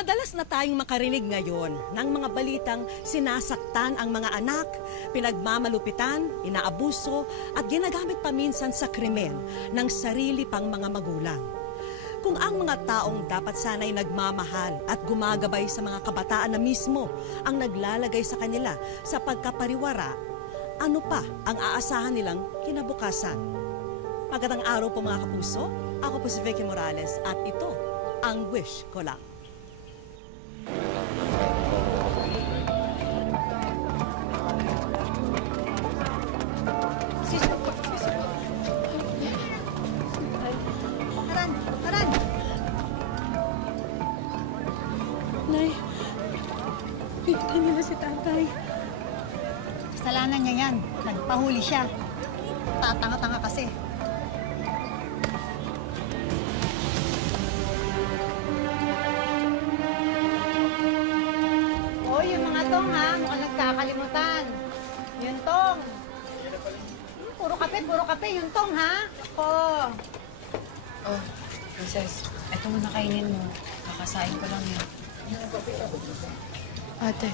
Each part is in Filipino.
Madalas na tayong makarinig ngayon ng mga balitang sinasaktan ang mga anak, pinagmamalupitan, inaabuso at ginagamit paminsan sa krimen ng sarili pang mga magulang. Kung ang mga taong dapat sana'y nagmamahal at gumagabay sa mga kabataan na mismo ang naglalagay sa kanila sa pagkapariwara, ano pa ang aasahan nilang kinabukasan? Magandang araw po mga kapuso, ako po si Vicky Morales at ito ang Wish Ko Lang. Nay, pinatay nila si tatay. Kasalanan niya yan. Nagpahuli siya. Tatanga-tanga kasi. Oh, yung mga tong ha, mukhang nagkakalimutan. Yung tong. Puro kape, yung tong ha. Oh, Princess, eto mo na kainin mo. Kakasain ko lang yan. Ate,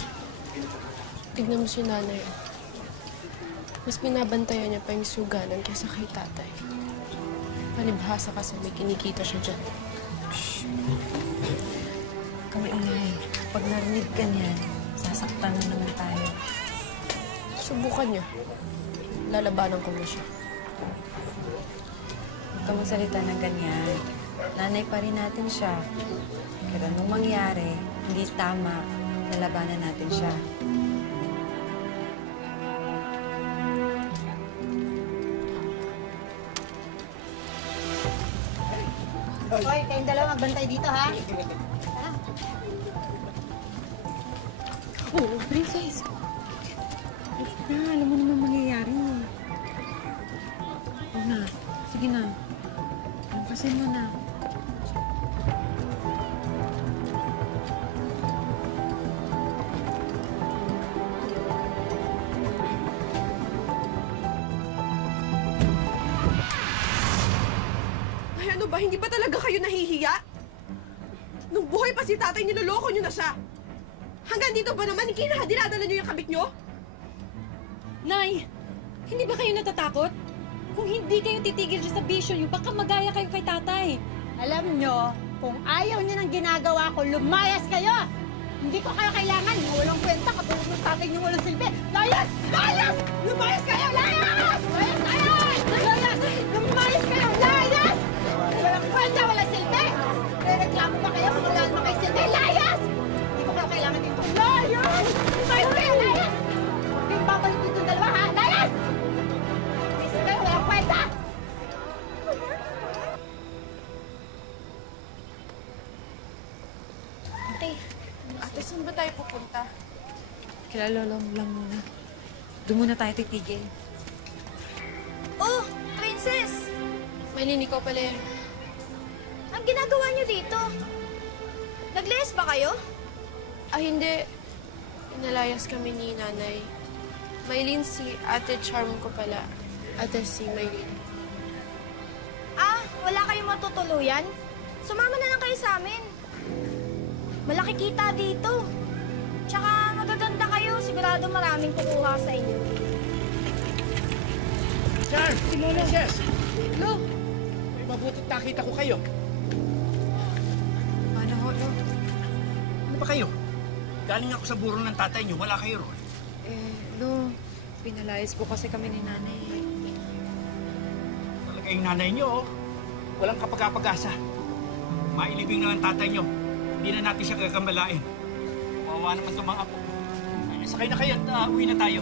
tignan mo si nanay. Mas binabantayan niya pa yung sugalan kaysa kay tatay. Palibhasa kasi may kinikita siya dyan. Shh. Kamaingay. Pag narinig ka niyan, sasaktan na naman tayo. Subukan niya. Lalabanan ko na siya. Huwag ka magsalita ng ganyan. Nanay pa rin natin siya. Kaya anong mangyari, hindi tama, lalabanan natin siya. Hoy, kayong dalawa magbantay dito ha. Oo, Princess. Alam mo naman mangyayari. Oo na, sige na. Lampasin mo na. Ay, ano ba? Hindi ba talaga kayo nahihiya? Nung buhay pa si tatay, niloloko nyo na siya. Hanggang dito ba naman, dinadala nyo yung kabit nyo? Nay, hindi ba kayo natatakot? Kung hindi kayo titigil siya sa bisyo niyo, baka magaya kayo kay tatay. Alam nyo, kung ayaw nyo ng ginagawa ko, lumayas kayo! Hindi ko kayo kailangan. Walang kwenta, katulad ng tatay nyo walang silbi. Layas! Layas! Lumayas kayo! Layas! Layas! Layas! Layas! Lumayas kayo! Layas! Walang kwenta, walang silbi! Reklamo pa kayo kung wala naman kayo silbi. Layas! Hindi ko kayo kailangan dito. Layas! Lumayas kayo! Layas! Hindi yung babalik dito yung dalawa, ha? Layas! Lumayas kayo, walang kwenta! Ate, saan ba tayo pupunta? Kilala lang muna. Doon muna tayo titigil. Oh, Princess! Maylin, ikaw pala yan. Ang ginagawa niyo dito? Naglayas ba kayo? Ah, hindi. Inalayas kami ni nanay. Maylin, si Ate Charm ko pala. Ate si Maylin. Ah, wala kayong matutuluyan? Sumama na lang kayo sa amin. Malaki kita dito. Tsaka magaganda kayo. Sigurado maraming kukuha sa inyo. Charm! Yes! Lo! May mabutit nakita ko kayo. Ano ho, Lo? Ano ba kayo? Galing ako sa burong ng tatay niyo. Wala kayo ron. Lo, pinalayas po kasi kami ni nanay. Talaga yung nanay niyo, oh. Walang kapag-apag-asa. Mailibing na ng tatay niyo. Hindi na natin siya gagamalain. Mawawa naman itong mga apo. Ay, sakay na kayo at uwi na tayo.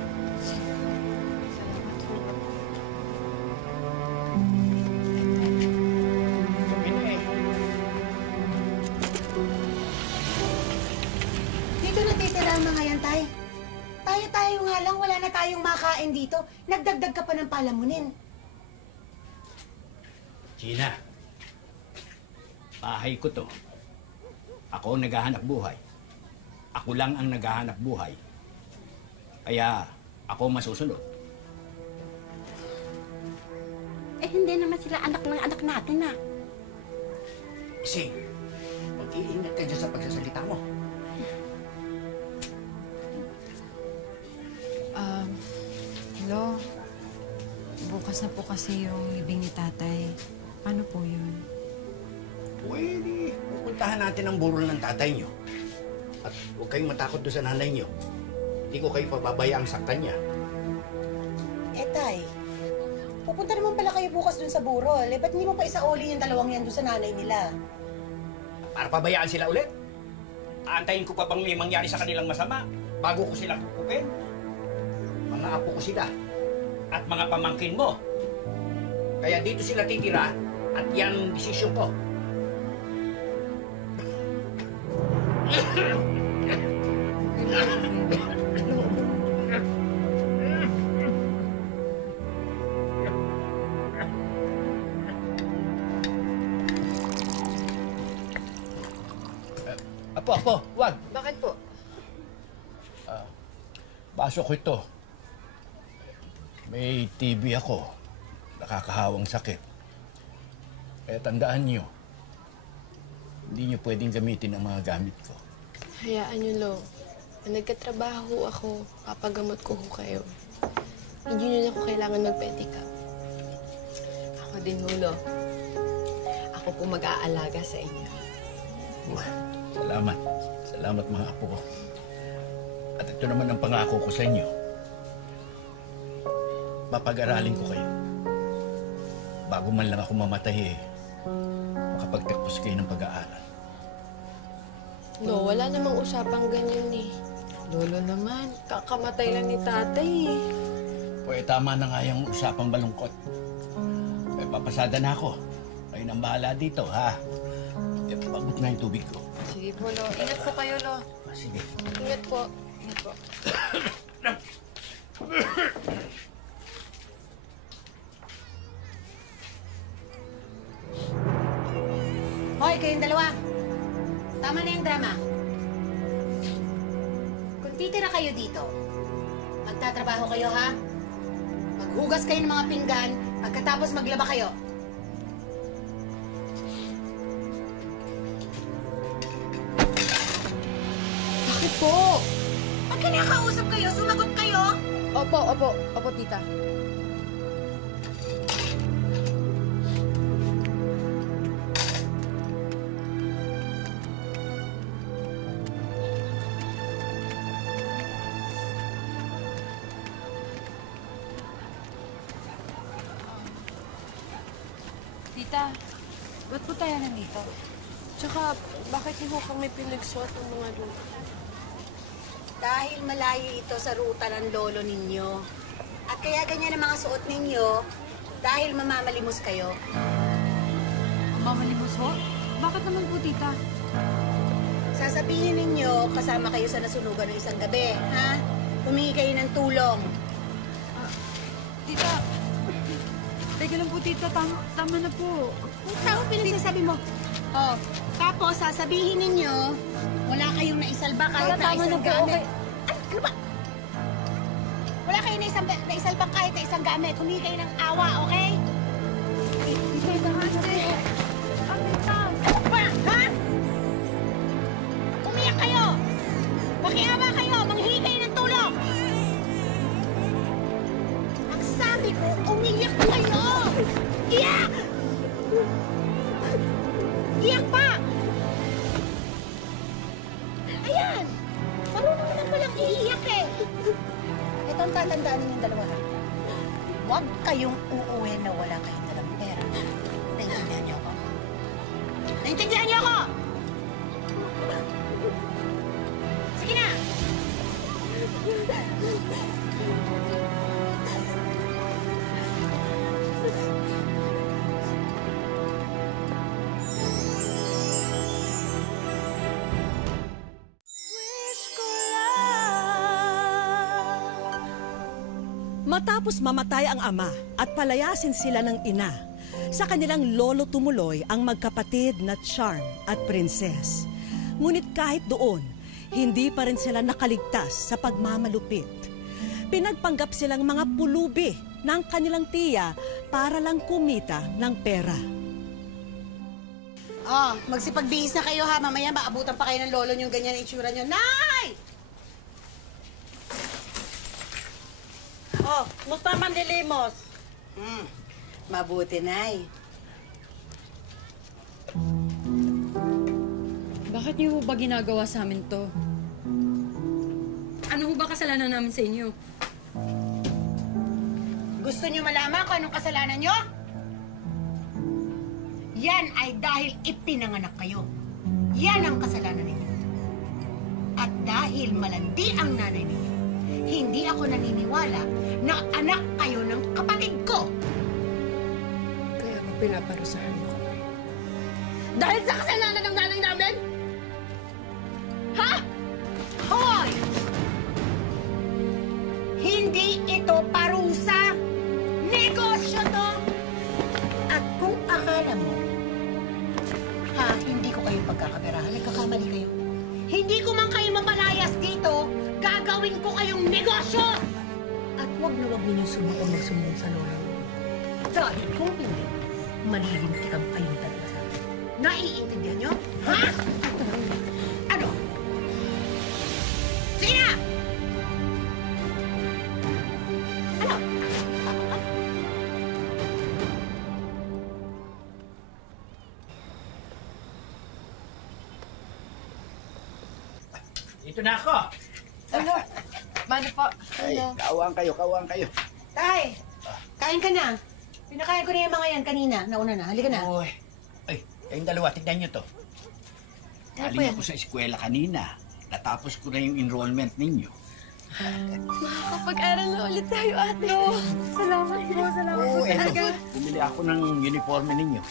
Gabi na eh. Dito natitira ang mga yan, tay. Tayo-tayo nga lang, wala na tayong makain dito. Nagdagdag ka pa ng palamunin. Gina, bahay ko to. Ako ang naghahanap buhay. Ako lang ang naghahanap buhay. Kaya ako masusunod. Eh, hindi naman sila anak ng anak natin, ah. Ising, Iingat ka dyan sa pagsasalita mo. Lo, bukas na po kasi yung libing ni tatay. Paano po yun? Pwede. Pupuntahan natin ang burol ng tatay nyo. At huwag kayong matakot doon sa nanay nyo. Hindi ko kayo pababayaang saktan niya. Tay, pupunta naman pala kayo bukas dun sa burol. Ba't hindi mo pa isauli yung dalawang yan dun sa nanay nila? Para pabayaan sila ulit? Aantayin ko pa bang may mangyari sa kanilang masama bago ko sila kukupin? Mga apo ko sila at mga pamangkin mo. Kaya dito sila titira at yan ang desisyon ko. Apo, wag. Bakit po? Baso ko ito. May TB ako. Nakakahawang sakit. Kaya tandaan niyo, hindi niyo pwedeng gamitin ang mga gamit ko. Hayaan niyo, Lo. Nagkatrabaho ako, papagamot ko ho kayo. Hindi niyo na ako kailangan mag-pedicab. Ako din, Lo. Ako po mag-aalaga sa inyo. Salamat. Salamat mga apo ko. At ito naman ang pangako ko sa inyo. Papag-aralin ko kayo. Bago man lang ako mamatay makapagtapos kayo ng pag-aaral. Lo, wala namang usapang ganyan eh. Lolo naman, kakamatay lang ni tatay eh. Pwede tama na nga yung usapang balungkot. Papasada na ako. Kayo nang bahala dito, ha? Pabot na yung tubig ko. Sige po, Lo. Ingat po kayo, Lo. Sige. Ingat po. Ingat po. Hoy, kayong dalawa. Tama na yung drama. Kung titira kayo dito, magtatrabaho kayo, ha? Maghugas kayo ng mga pinggan, pagkatapos maglaba kayo. Bakit po? Pag kinakausap kayo, sumagot kayo. Opo, tita. Tita, ba't po tayo nandito? Tsaka, bakit hindi ho kami pinagsuot ng mga lupa? Dahil malayo ito sa ruta ng lolo ninyo. At kaya ganyan ang mga suot ninyo dahil mamamalimos kayo. Mamalimos ho? Bakit naman po, tita? Sasabihin ninyo kasama kayo sa nasunugan ng isang gabi, ha? Humingi kayo ng tulong. Tita, teka lang po, tita. Tama na po. Ang tao pinagsasabi mo. Oh, tapos sasabihin ninyo, wala kayong naisalba kahit na isang gamit. Ano ba? Wala kayong naisalba kahit na isang gamit. Humingi kayo ng awa, okay? Ha? Umiyak kayo! Makiawa kayo! Manghingi kayo ng tulong! Ang sabi ko, umiyak kayo! Iyak! Iyak pa! Ayan! Marunong naman palang iiyak eh! Ito ang tatandaan ninyong dalawa. Huwag kayong uuwi na wala kayong dalang pera. Naintindihan niyo ako? Naintindihan niyo ako? Sige na! Matapos mamatay ang ama at palayasin sila ng ina, sa kanilang lolo tumuloy ang magkapatid na Charm at Princess. Ngunit kahit doon, hindi pa rin sila nakaligtas sa pagmamalupit. Pinagpanggap silang mga pulubi ng kanilang tiya para lang kumita ng pera. Oh, magsipagbihis na kayo ha. Mamaya maabutan pa kayo ng lolo niyong ganyan ang itsura niyo. Nay! Oh, musta manlilimos? Mabuti, Nay. Bakit niyo ba ginagawa sa amin to? Ano ba kasalanan namin sa inyo? Gusto niyo malaman kung anong kasalanan niyo? Yan ay dahil ipinanganak kayo. Yan ang kasalanan ninyo. At dahil malandi ang nanay ninyo, hindi ako naniniwala na anak kayo ng kapatid ko. Kaya ba pinaparusahan niyo kami? Dahil sa kasalanan ng nanay namin? Ha? Hoy! Hindi ito parusa. Negosyo to. At kung akala mo, hindi ko kayo pagkakaperahan, nagkakamali kayo. Hindi ko man kayo mapalayas dito, gagawin ko kayong negosyo! At huwag na huwag ninyong subukan magsumbong sa lola mo. Dahil kung hindi, malilintikam kayong dalawa sa akin. Naiintindihan nyo? Ha? Ano? Sige na! Ano? Dito na ako. Mano po? Ay, kawang kayo. Tay, kain ka na. Pinakain ko na yung mga yan kanina. Nauna na. Halika na. Uy. Ay, kayong dalawa, tignan nyo to. Galing ako sa eskwela kanina. Natapos ko na yung enrollment ninyo. Makakapag-aral na ulit tayo, ate. Salamat po, salamat po. Oo, eto. Bumili ako ng uniforme ninyo.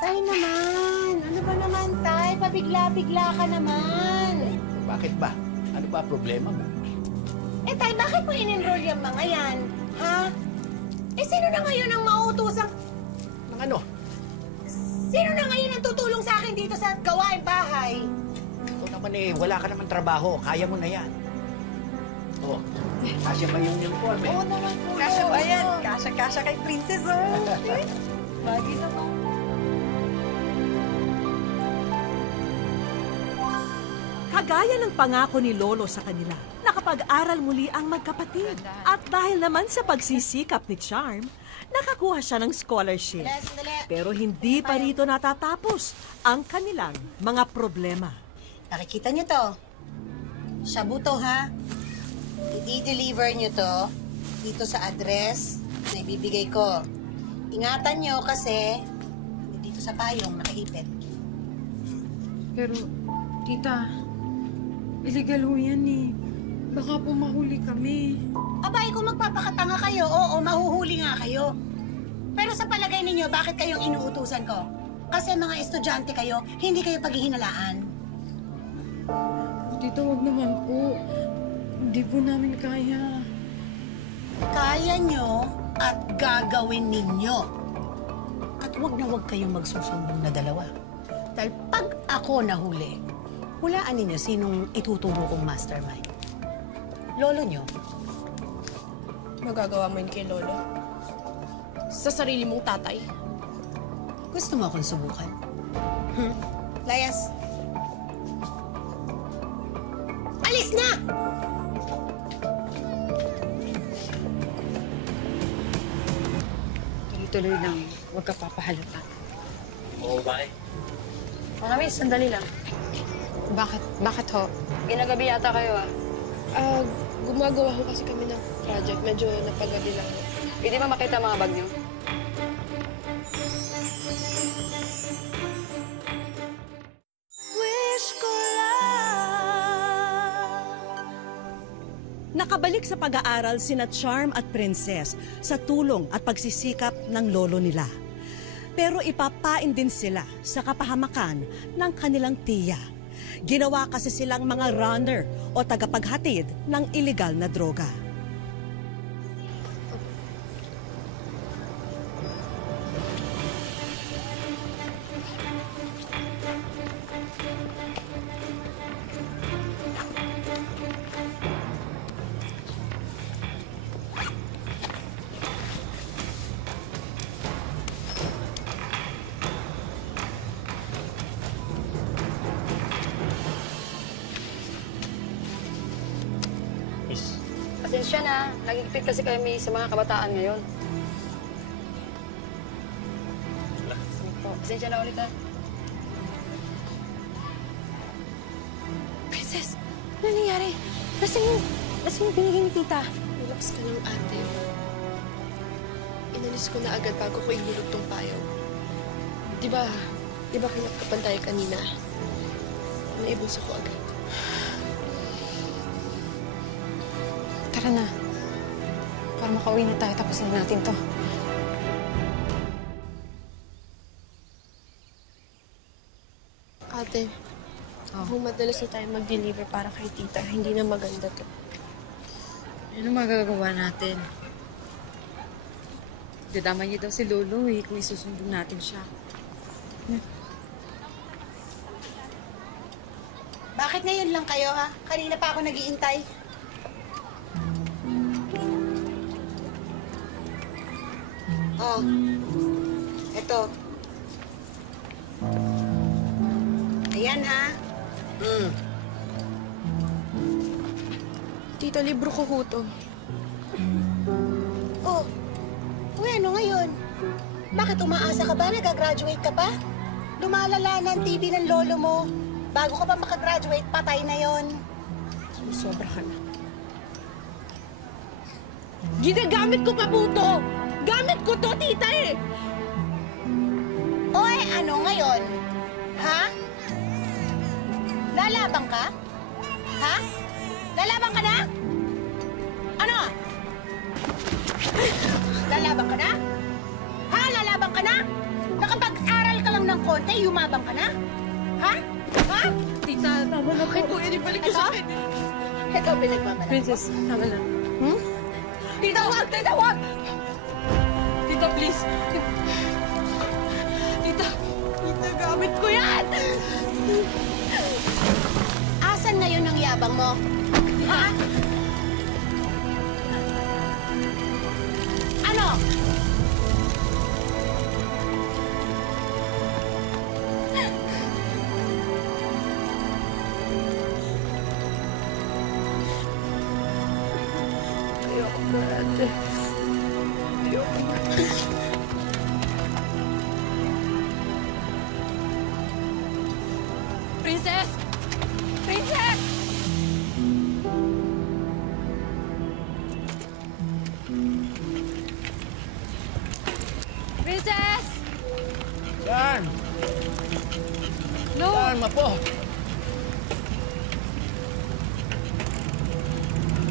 Tay naman. Ano ba naman, Tay? Pabigla-bigla ka naman. Bakit ba? Ano ba problema mo? Tay, bakit mo in-enroll yung mga yan? Ha? Sino na ngayon ang mauutosang... Mga ano? Sino na ngayon ang tutulong sa akin dito sa gawaing bahay? Ito naman wala ka naman trabaho. Kaya mo na yan. Oh, kasya ba yung uniforme? Oo naman po. Kasya ba yan? Kasya kay Princess, oh. Bagay naman. Kagaya ng pangako ni Lolo sa kanila, nakapag-aral muli ang magkapatid. At dahil naman sa pagsisikap ni Charm, nakakuha siya ng scholarship. Pero hindi pa rito natatapos ang kanilang mga problema. Nakikita niyo to? Shabu to, ha? I-deliver niyo to dito sa address na ibibigay ko. Ingatan niyo kasi dito sa payong nakaipit. Pero, tita, illegal ho yan eh. Baka po mahuli kami. Abay, kung magpapakatanga kayo, oo, mahuhuli nga kayo. Pero sa palagay ninyo, bakit kayong inuutusan ko? Kasi mga estudyante kayo, hindi kayo paghihinalaan. Tita, wag naman po. Hindi po namin kaya. Kaya nyo at gagawin ninyo. At wag na wag kayong magsusumbong na dalawa. Dahil pag ako nahuli, hulaan ninyo sinong ituturo kong mastermind. Lolo nyo. Magagawa mo yun kay Lolo? Sa sarili mong tatay? Gusto mo akong subukan? Layas. Alis na! Tuloy lang. Huwag ka papahalata. Oo, bakit? Mga miss, sandali lang. Bakit? Bakit ho? Ginagabi yata kayo, ah. Gumagawa ho kasi kami ng project. Medyo napagabi lang ho. Pwede ba makita mga bag niyo? Nakabalik sa pag-aaral sina Charm at Princess sa tulong at pagsisikap ng lolo nila. Pero ipapain din sila sa kapahamakan ng kanilang tiya. Ginawa kasi silang mga runner o tagapaghatid ng iligal na droga. Pasensya na. Nagigipit kasi kami sa mga kabataan ngayon. Sige po. Pasensya na ulit, ha? Princess, Ano nangyari? Lasing yung binigay ni tita. relax ka lang, ate. Inalis ko na agad bago ko ihulog tong payo. Di ba kinapkapan tayo kanina? Naibulsa ko agad. Tara na. Para makauwi na tayo, tapusin na natin to. Ate, kung madalas na tayo mag-deliver para kay tita, hindi na maganda to. Ano magagawa natin? Dadama niya daw si Lolo kung isusumbong natin siya. Bakit ngayon lang kayo, ha? Kanina pa ako nag-iintay. Oh, eto. Ayan, ha? Tita, libro ko ho to. Oh, uy, ano ngayon? Bakit umaasa ka ba? Nag-graduate ka pa? Lumalala na ang TV ng lolo mo. Bago ka pa makagraduate, patay na yon. Sobra ka na. Ginagamit ko pa po to! Gamit ko to, tita eh! Oy, ano ngayon? Ha? Lalabang ka? Ha? Lalabang ka na? Ano? Lalabang ka na? Ha? Lalabang ka na? Nakapag-aral ka lang ng konti, yumabang ka na? Ha? Ha? Tita, tama na po. Pwede balik niyo sa akin. Ito, pinagmamalaki. Princess, tama na. Tita, wag! Tita, wag! Tita, please. Tita, gamit ko yan! Asan ngayon ang yabang mo? Ha? Ano? Ayoko na, ate. Ayoko na. Princess! Princess! Princess! Yan! No! Yan, mapo!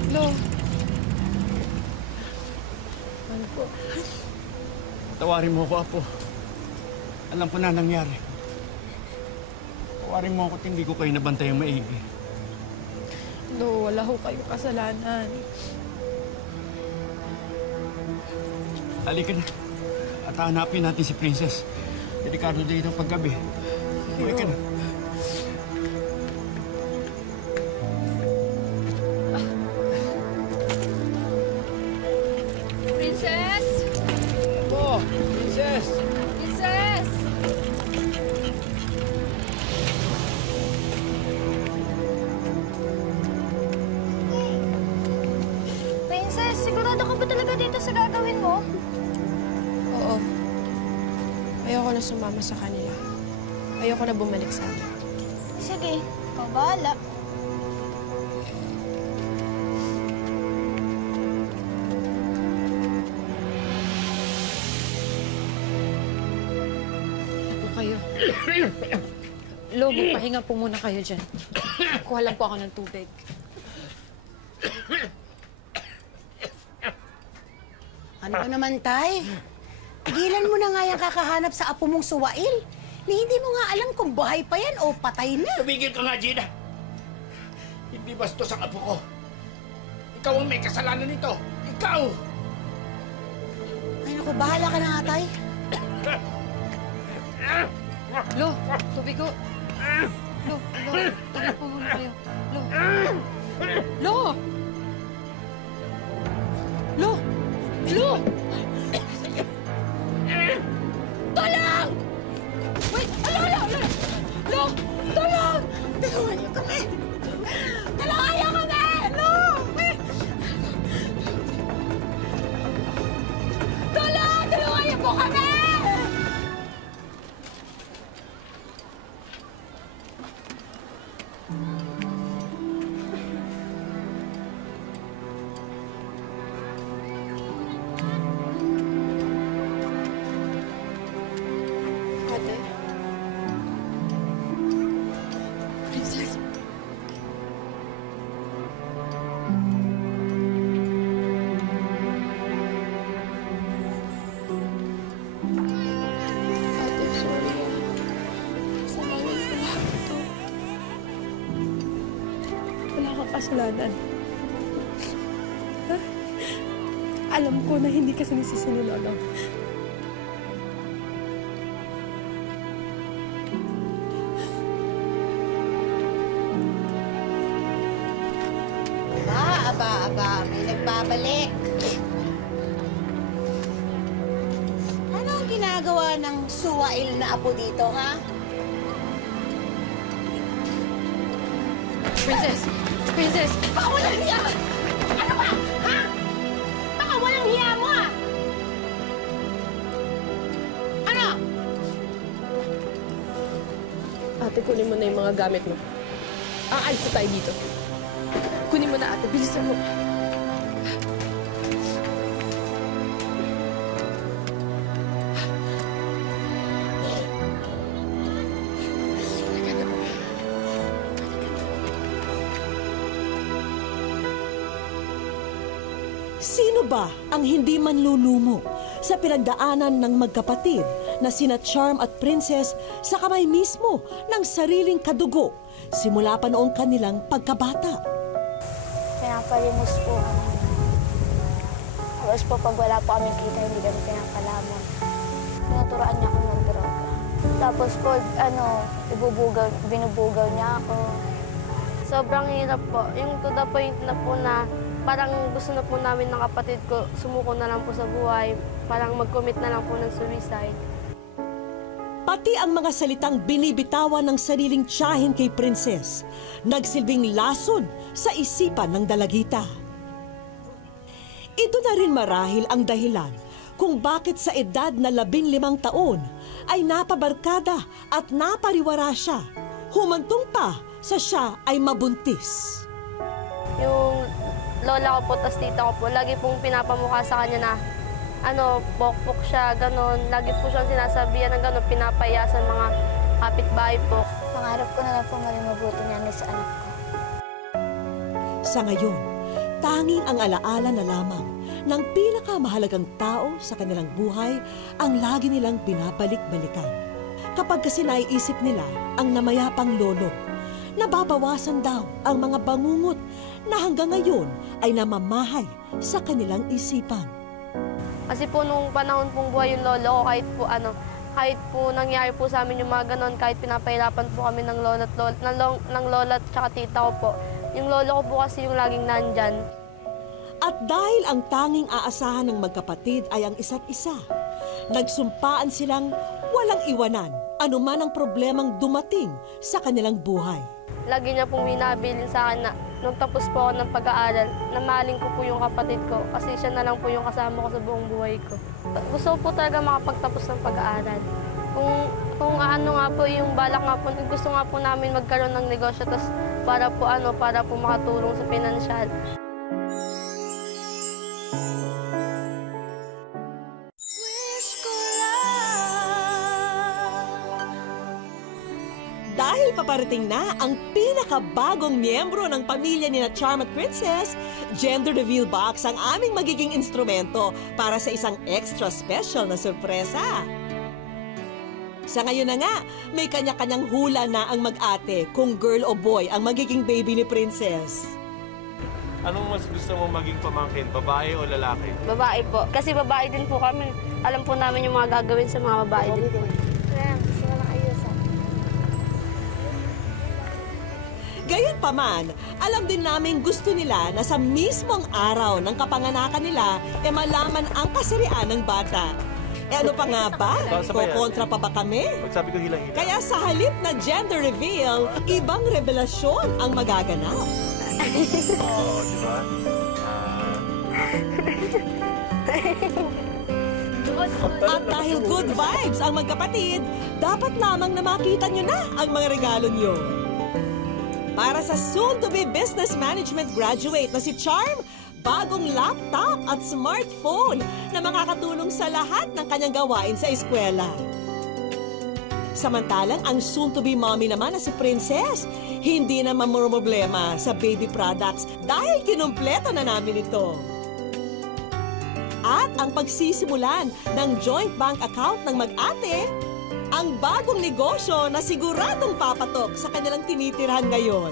No! Tawarin mo ako, Apo. Alam ko na nangyari. Tawarin mo ako at hindi ko kayo nabantay ang maigi. No, wala ho kayong kasalanan. Halika na. At hanapin natin si Princess. Delikado din ang paggabi. Halika na. Princess! Apo! Princess! Princess! Princess, sigurado ka ba talaga dito sa gagawin mo? Oo. Ayoko na sumama sa kanila. Ayoko na bumalik sa amin. Sige, ikaw bahala. Po kayo. Lo, magpahinga po muna kayo dyan. Kuha lang po ako ng tubig. Ano ka naman, Tay? Tigilan mo na nga yung kakahanap sa apo mong suwail. Ni hindi mo nga alam kung buhay pa yan o patay na. Tumigil ka nga, Gina! Hindi bastos ang apo ko. Ikaw ang may kasalanan nito. Ikaw! Ay, naku, bahala ka na nga, Tay. Lo, tubig ko. Lo, tubig po muna kayo. Lo. Lo! Lo! Lo! Tulong! Wait! Lo! Lo! Tulong! Tulungan niyo kami! Tulungan niyo kami! No! kasalanan. Alam ko na hindi ka sinisisi ni Lolo. Aba, may nagbabalik. Ano ang ginagawa ng suwail na apo dito, ha? Princess! Princess! Baka walang hiya! Ano ba? Ha? Baka walang hiya mo, ha? Ano? Ate, kunin mo na yung mga gamit mo. Aalis na tayo dito. Kunin mo na, ate. Bilisan mo. Sino ba ang hindi manlulumo sa pinagdaanan ng magkapatid na sina Charm at Princess sa kamay mismo ng sariling kadugo simula pa noong kanilang pagkabata? Pinapalimos po kami. Tapos po pag wala po kami kita, hindi kami pinapalamon. Tinuturoan niya ako ng droga. Tapos po, binubugaw niya ako. Sobrang hirap po. Yung to the point na po na parang gusto na po namin ng kapatid ko, sumuko na lang po sa buhay. Parang mag-commit na lang po ng suicide. Pati ang mga salitang binibitawan ng sariling tiyahin kay Princess, nagsilbing lason sa isipan ng dalagita. Ito na rin marahil ang dahilan kung bakit sa edad na 15 taon ay napabarkada at napariwara siya, humantong pa sa siya ay mabuntis. Yung lola ko po, tas tita ko po, lagi pong pinapamukha sa kanya na pokpok siya, ganon. Lagi po siyang sinasabihan ng ganon, pinapaya sa mga kapitbahay po. Pangarap ko na lang po maging mabuti niya sa anak ko. Sa ngayon, tanging ang alaala na lamang ng pinakamahalagang tao sa kanilang buhay ang lagi nilang binabalik-balikan. Kapag kasi naiisip nila ang namayapang lolo, nababawasan daw ang mga bangungot na hanggang ngayon ay namamahay sa kanilang isipan. Kasi po nung panahon pong buhay yung lolo ko, kahit po nangyari po sa amin yung mga ganon, kahit pinapahirapan po kami ng lola at saka tita ko po, yung lolo ko po kasi yung laging nandyan. At dahil ang tanging aasahan ng magkapatid ay ang isa't isa, nagsumpaan silang walang iwanan anuman ang problemang dumating sa kanilang buhay. Lagi niya pong binabilin sa akin na nung tapos po ako ng pag-aaral, namaling ko po yung kapatid ko kasi siya na lang po yung kasama ko sa buong buhay ko. Gusto ko po talaga makapagtapos ng pag-aaral. Kung ano nga po yung balak nga po, gusto nga po namin magkaroon ng negosyo para po makatulong sa pinansyal. Dahil paparating na ang pinakabagong miyembro ng pamilya ni na Charm at Princess, Gender Reveal Box ang aming magiging instrumento para sa isang extra special na sorpresa. Sa ngayon na nga, may kanya-kanyang hula na ang mag-ate kung girl o boy ang magiging baby ni Princess. Anong mas gusto mo maging pamangkin, babae o lalaki? Babae po. Kasi babae din po kami. Alam po namin yung mga gagawin sa mga babae din po. Gayunpaman, alam din namin gusto nila na sa mismong araw ng kapanganakan nila malaman ang kasarian ng bata. Ano pa nga ba? Kokontra pa ba kami? Pagsabi ko hilang-hilang. Kaya sa halip na gender reveal, ibang revelasyon ang magaganap. Oo, di ba? At dahil good vibes ang magkapatid, dapat lamang na makita nyo na ang mga regalo nyo. Para sa soon-to-be business management graduate na si Charm, bagong laptop at smartphone na makakatulong sa lahat ng kanyang gawain sa eskwela. Samantalang ang soon-to-be mommy naman na si Princess, hindi na mamroblema sa baby products dahil kinumpleto na namin ito. At ang pagsisimulan ng joint bank account ng mag-ate, ang bagong negosyo na siguradong papatok sa kanilang tinitirhan ngayon.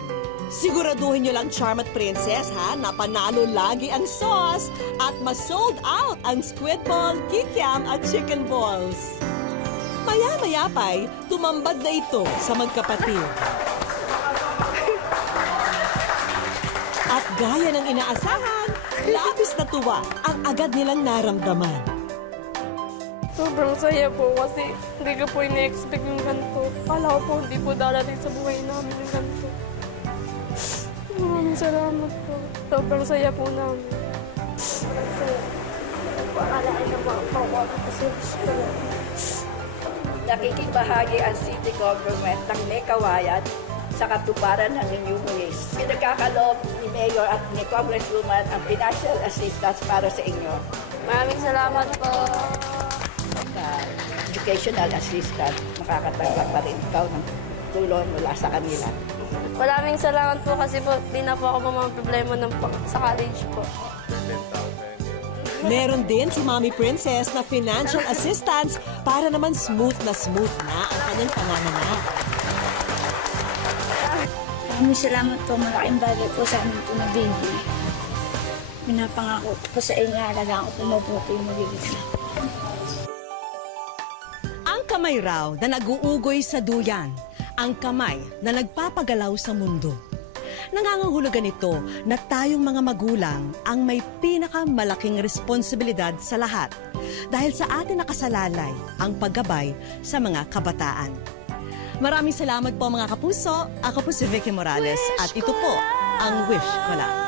Siguraduhin nyo lang, Charm at Princess, ha, na panalo lagi ang sauce at ma-sold out ang squid ball, kikiam at chicken balls. Maya-maya pa'y tumambad na ito sa magkapatid. At gaya ng inaasahan, labis na tuwa ang agad nilang naramdaman. Sobrang saya po kasi hindi ko po ina-expect yung ganito. Kala ko po hindi po darating sa buhay namin yung ganito. Maraming salamat po. Sobrang saya po namin. Sobrang saya. Paalain na mga pawag kasi gusto lang. Nakikibahagi ang city government ng May Kawayan sa katuparan ng inyong wish. Pinagkakaloob ni Mayor at ni Congresswoman ang financial assistance para sa inyo. Maraming salamat po. Sa educational assistance, makakatanggap pa rin ikaw ng tulong mula sa kanila. Maraming salamat po kasi po di na po ako mga problema sa college po. Meron din si Mommy Princess na financial assistance para naman smooth na ang kanyang panganganak. Maraming salamat po. Malaking bagay po sa amin po na baby. Pinapangako po sa inyo, alagaan ko po mabuti yung magiging. Ang kamay raw na nag-uugoy sa duyan, ang kamay na nagpapagalaw sa mundo. Nangangahulugan ito na tayong mga magulang ang may pinakamalaking responsibilidad sa lahat dahil sa atin nakasalalay ang paggabay sa mga kabataan. Maraming salamat po mga kapuso. Ako po si Vicky Morales at ito po ang Wish Ko Lang.